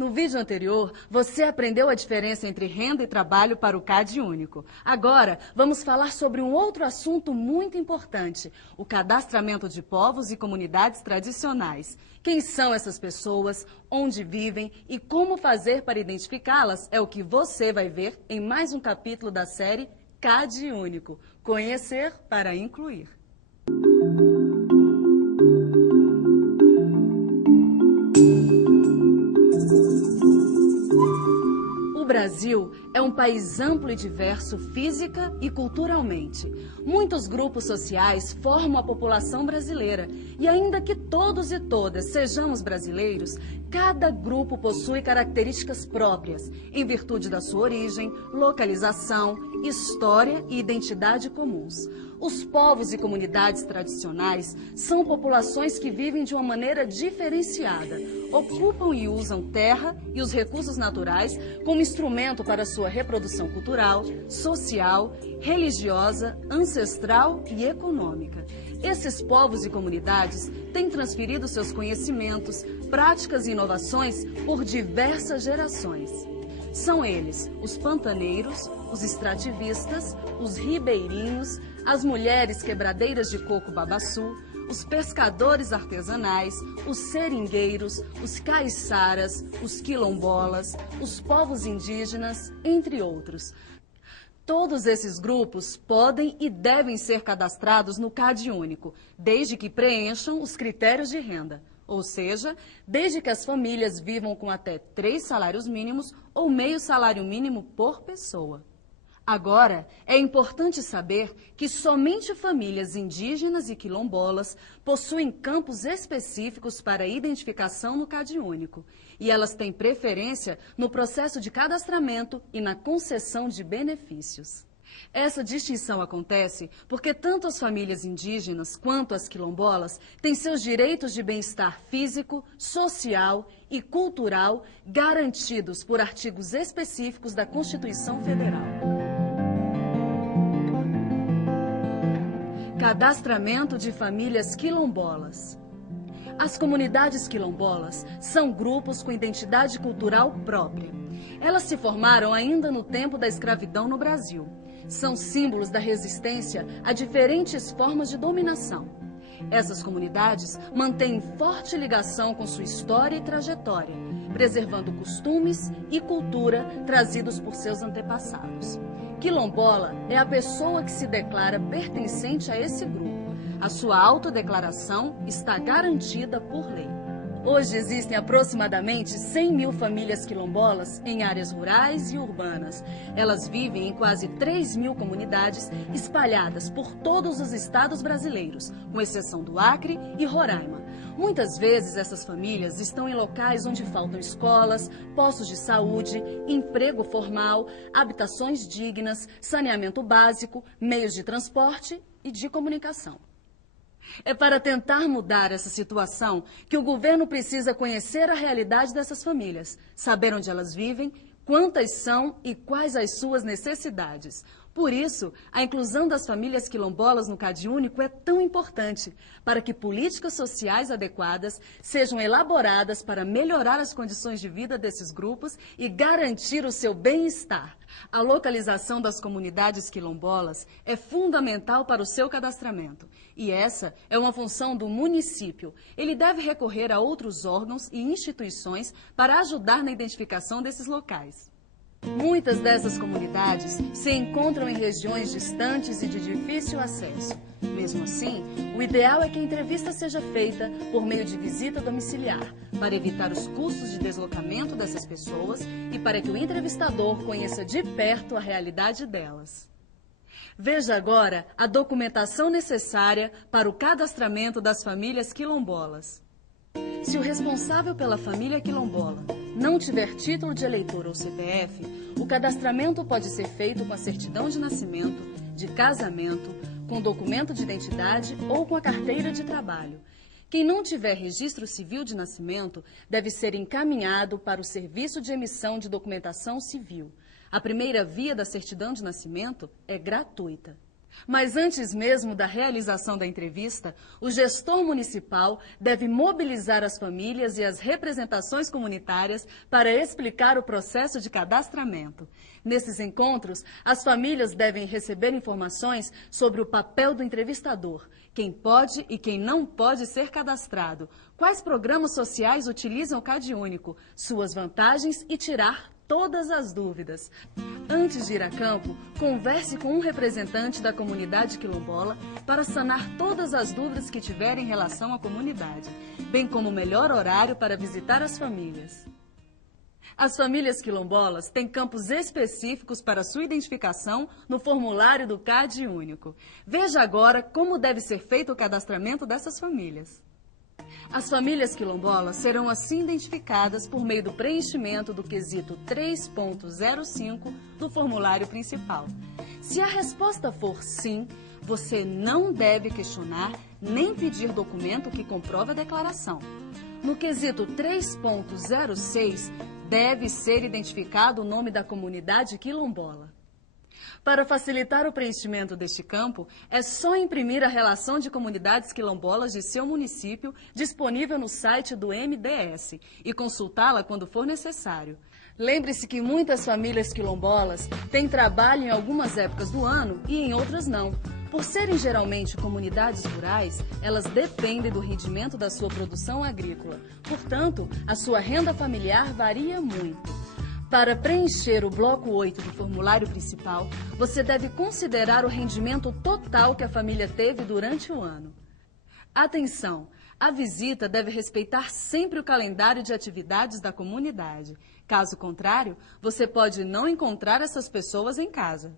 No vídeo anterior, você aprendeu a diferença entre renda e trabalho para o CAD único. Agora, vamos falar sobre um outro assunto muito importante, o cadastramento de povos e comunidades tradicionais. Quem são essas pessoas, onde vivem e como fazer para identificá-las é o que você vai ver em mais um capítulo da série CAD único. Conhecer para incluir. O Brasil é um país amplo e diverso física e culturalmente. Muitos grupos sociais formam a população brasileira e ainda que todos e todas sejamos brasileiros, cada grupo possui características próprias, em virtude da sua origem, localização, história e identidade comuns. Os povos e comunidades tradicionais são populações que vivem de uma maneira diferenciada, ocupam e usam terra e os recursos naturais como instrumento para sua reprodução cultural, social, religiosa, ancestral e econômica. Esses povos e comunidades têm transferido seus conhecimentos, práticas e inovações por diversas gerações. São eles os pantaneiros, os extrativistas, os ribeirinhos, as mulheres quebradeiras de coco babaçu, os pescadores artesanais, os seringueiros, os caiçaras, os quilombolas, os povos indígenas, entre outros. Todos esses grupos podem e devem ser cadastrados no CAD único, desde que preencham os critérios de renda. Ou seja, desde que as famílias vivam com até 3 salários mínimos ou meio salário mínimo por pessoa. Agora, é importante saber que somente famílias indígenas e quilombolas possuem campos específicos para identificação no CAD único. E elas têm preferência no processo de cadastramento e na concessão de benefícios. Essa distinção acontece porque tanto as famílias indígenas quanto as quilombolas têm seus direitos de bem-estar físico, social e cultural garantidos por artigos específicos da Constituição Federal. Cadastramento de famílias quilombolas. As comunidades quilombolas são grupos com identidade cultural própria. Elas se formaram ainda no tempo da escravidão no Brasil. São símbolos da resistência a diferentes formas de dominação. Essas comunidades mantêm forte ligação com sua história e trajetória, preservando costumes e cultura trazidos por seus antepassados. Quilombola é a pessoa que se declara pertencente a esse grupo. A sua autodeclaração está garantida por lei. Hoje existem aproximadamente 100 mil famílias quilombolas em áreas rurais e urbanas. Elas vivem em quase 3 mil comunidades espalhadas por todos os estados brasileiros, com exceção do Acre e Roraima. Muitas vezes essas famílias estão em locais onde faltam escolas, postos de saúde, emprego formal, habitações dignas, saneamento básico, meios de transporte e de comunicação. É para tentar mudar essa situação que o governo precisa conhecer a realidade dessas famílias, saber onde elas vivem, quantas são e quais as suas necessidades. Por isso, a inclusão das famílias quilombolas no CAD único é tão importante, para que políticas sociais adequadas sejam elaboradas para melhorar as condições de vida desses grupos e garantir o seu bem-estar. A localização das comunidades quilombolas é fundamental para o seu cadastramento. E essa é uma função do município. Ele deve recorrer a outros órgãos e instituições para ajudar na identificação desses locais. Muitas dessas comunidades se encontram em regiões distantes e de difícil acesso. Mesmo assim, o ideal é que a entrevista seja feita por meio de visita domiciliar, para evitar os custos de deslocamento dessas pessoas e para que o entrevistador conheça de perto a realidade delas. Veja agora a documentação necessária para o cadastramento das famílias quilombolas. Se o responsável pela família quilombola não tiver título de eleitor ou CPF, o cadastramento pode ser feito com a certidão de nascimento, de casamento, com documento de identidade ou com a carteira de trabalho. Quem não tiver registro civil de nascimento deve ser encaminhado para o Serviço de Emissão de Documentação Civil. A primeira via da certidão de nascimento é gratuita. Mas antes mesmo da realização da entrevista, o gestor municipal deve mobilizar as famílias e as representações comunitárias para explicar o processo de cadastramento. Nesses encontros, as famílias devem receber informações sobre o papel do entrevistador, quem pode e quem não pode ser cadastrado, quais programas sociais utilizam o CadÚnico, suas vantagens e tirar todas as dúvidas. Antes de ir a campo, converse com um representante da comunidade quilombola para sanar todas as dúvidas que tiver em relação à comunidade, bem como o melhor horário para visitar as famílias. As famílias quilombolas têm campos específicos para sua identificação no formulário do CadÚnico. Veja agora como deve ser feito o cadastramento dessas famílias. As famílias quilombolas serão assim identificadas por meio do preenchimento do quesito 3.05 do formulário principal. Se a resposta for sim, você não deve questionar nem pedir documento que comprove a declaração. No quesito 3.06, deve ser identificado o nome da comunidade quilombola. Para facilitar o preenchimento deste campo, é só imprimir a relação de comunidades quilombolas de seu município, disponível no site do MDS, e consultá-la quando for necessário. Lembre-se que muitas famílias quilombolas têm trabalho em algumas épocas do ano e em outras não. Por serem geralmente comunidades rurais, elas dependem do rendimento da sua produção agrícola. Portanto, a sua renda familiar varia muito. Para preencher o bloco 8 do formulário principal, você deve considerar o rendimento total que a família teve durante o ano. Atenção! A visita deve respeitar sempre o calendário de atividades da comunidade. Caso contrário, você pode não encontrar essas pessoas em casa.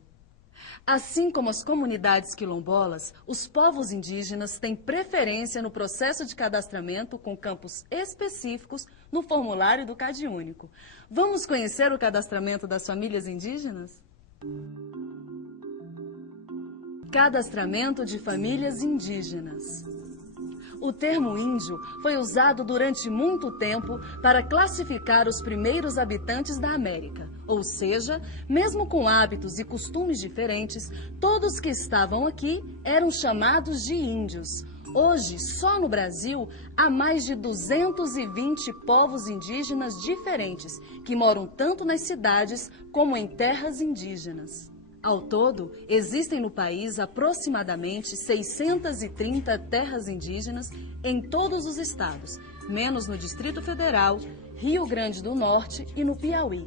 Assim como as comunidades quilombolas, os povos indígenas têm preferência no processo de cadastramento com campos específicos no formulário do CadÚnico. Vamos conhecer o cadastramento das famílias indígenas? Cadastramento de famílias indígenas. O termo índio foi usado durante muito tempo para classificar os primeiros habitantes da América. Ou seja, mesmo com hábitos e costumes diferentes, todos que estavam aqui eram chamados de índios. Hoje, só no Brasil, há mais de 220 povos indígenas diferentes, que moram tanto nas cidades como em terras indígenas. Ao todo, existem no país aproximadamente 630 terras indígenas em todos os estados, menos no Distrito Federal, Rio Grande do Norte e no Piauí.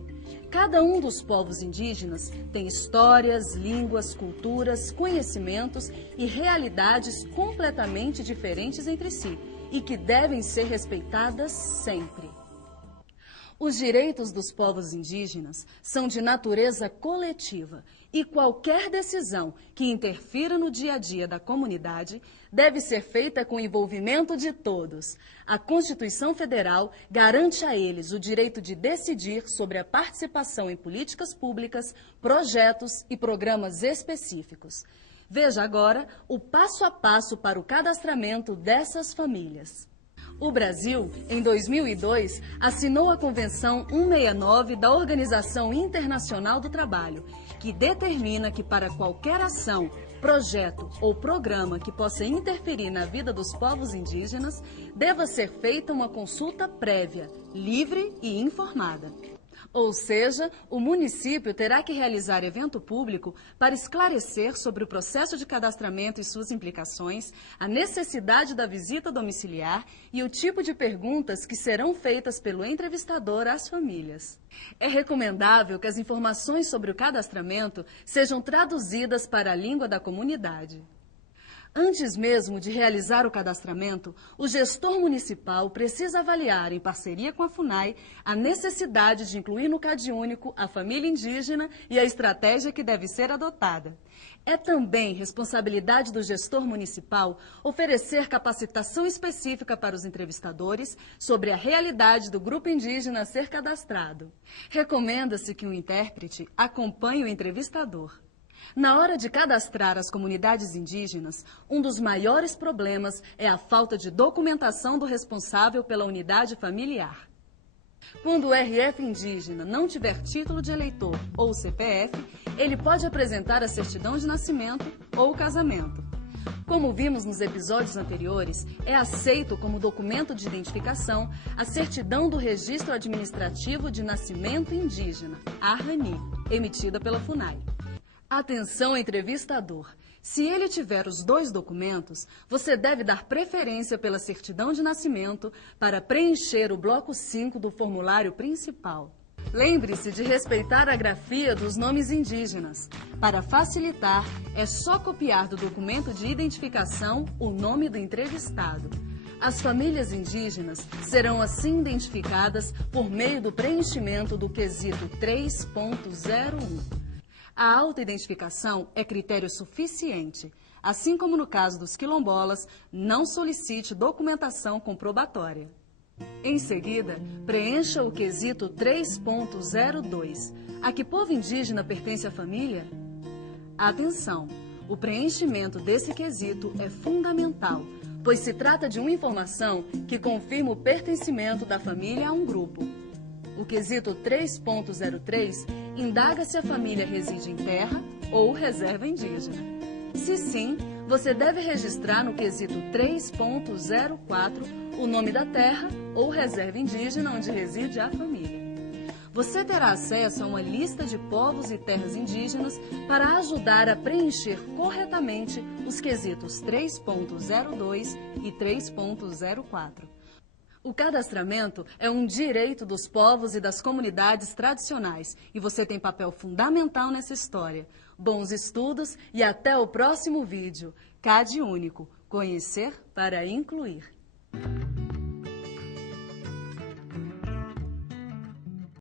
Cada um dos povos indígenas tem histórias, línguas, culturas, conhecimentos e realidades completamente diferentes entre si e que devem ser respeitadas sempre. Os direitos dos povos indígenas são de natureza coletiva e qualquer decisão que interfira no dia a dia da comunidade deve ser feita com o envolvimento de todos. A Constituição Federal garante a eles o direito de decidir sobre a participação em políticas públicas, projetos e programas específicos. Veja agora o passo a passo para o cadastramento dessas famílias. O Brasil, em 2002, assinou a Convenção 169 da Organização Internacional do Trabalho, que determina que para qualquer ação, projeto ou programa que possa interferir na vida dos povos indígenas, deva ser feita uma consulta prévia, livre e informada. Ou seja, o município terá que realizar evento público para esclarecer sobre o processo de cadastramento e suas implicações, a necessidade da visita domiciliar e o tipo de perguntas que serão feitas pelo entrevistador às famílias. É recomendável que as informações sobre o cadastramento sejam traduzidas para a língua da comunidade. Antes mesmo de realizar o cadastramento, o gestor municipal precisa avaliar, em parceria com a FUNAI, a necessidade de incluir no CadÚnico a família indígena e a estratégia que deve ser adotada. É também responsabilidade do gestor municipal oferecer capacitação específica para os entrevistadores sobre a realidade do grupo indígena a ser cadastrado. Recomenda-se que um intérprete acompanhe o entrevistador. Na hora de cadastrar as comunidades indígenas, um dos maiores problemas é a falta de documentação do responsável pela unidade familiar. Quando o RF indígena não tiver título de eleitor ou CPF, ele pode apresentar a certidão de nascimento ou casamento. Como vimos nos episódios anteriores, é aceito como documento de identificação a certidão do Registro Administrativo de Nascimento Indígena, a RANI, emitida pela FUNAI. Atenção, entrevistador! Se ele tiver os dois documentos, você deve dar preferência pela certidão de nascimento para preencher o bloco 5 do formulário principal. Lembre-se de respeitar a grafia dos nomes indígenas. Para facilitar, é só copiar do documento de identificação o nome do entrevistado. As famílias indígenas serão assim identificadas por meio do preenchimento do quesito 3.01. A autoidentificação é critério suficiente. Assim como no caso dos quilombolas, não solicite documentação comprobatória. Em seguida, preencha o quesito 3.02. A que povo indígena pertence a família? Atenção! O preenchimento desse quesito é fundamental, pois se trata de uma informação que confirma o pertencimento da família a um grupo. O quesito 3.03 indaga se a família reside em terra ou reserva indígena. Se sim, você deve registrar no quesito 3.04 o nome da terra ou reserva indígena onde reside a família. Você terá acesso a uma lista de povos e terras indígenas para ajudar a preencher corretamente os quesitos 3.02 e 3.04. O cadastramento é um direito dos povos e das comunidades tradicionais e você tem papel fundamental nessa história. Bons estudos e até o próximo vídeo. CAD Único. Conhecer para incluir.